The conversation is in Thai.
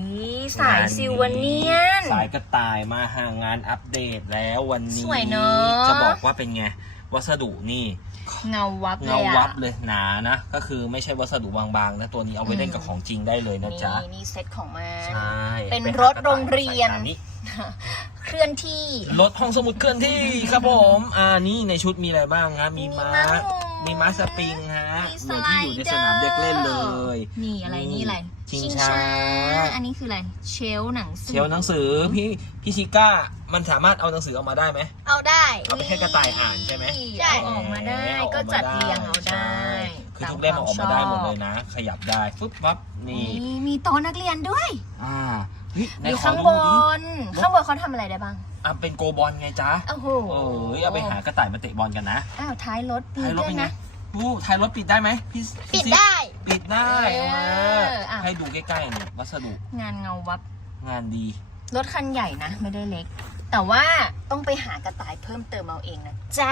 ยสายซิลเวเนียน สายกระต่ายมาหางานอัปเดตแล้ววันนี้สวยเนอะ จะบอกว่าเป็นไง วัสดุนี่เงาวับเลเงายอะวับเลยหนานะ ก็คือไม่ใช่วัสดุบางๆนะตัวนี้เอาไว้เล่นกับของจริงได้เลยนะจ๊ะนี่นี่เซ็ตของมัน ใช่ เป็นไหารถโรงเรียนใส่อัเคลื่อนที่ รถห้องสมุดเคลื่อนที่ครับผม อ่านี่ในชุดมีอะไรบ้างครับมีม้ามีม้าหมุนมีม้าสปริงฮะมีเหมือนที่อยู่ในสนามสไลเดอร์เด็กเล่นเลย นี่อะไรนี่อะไร ชิงช้า อันนี้คืออะไร เชลฟ์หนังสือ เชลฟ์หนังสือพี่พี่ชิก้า มันสามารถเอาหนังสือออกมาได้ไหม เอาได้เอาไปให้กระต่ายอ่านใช่ไหมใช่เอาออกมาได้เอาออกมาก็จัดเรียงเอาได้ใช่คือทุกเล่มเอาออกมาได้หมดเลยนะ ขยับได้ฟึบปั๊บนี่นี่ มีโต๊ะนักเรียนด้วย อ่าเฮ้ยไหนอยู่ขอข้างดูบดินข้างบนเขาทำอะไรได้บ้าง อะเป็นโกบอลไงจ๊ะ โอ้โหเออเอาไปหากระต่ายมาเตะบอลกันนะ อ้าวท้ายรถมีท้ายรถด้วยเป็นไงนะอู้ท้ายรถปิดได้ไหมพี่ปิดซิได้ ปิดได้ เออมาอะ ให้ดูใกล้ๆนี่วัสดุงานเงาวับ งานดี รถคันใหญ่นะ ไม่ได้เล็ก แต่ว่าต้องไปหากระต่ายเพิ่มเติมเอาเองนะจ๊ะ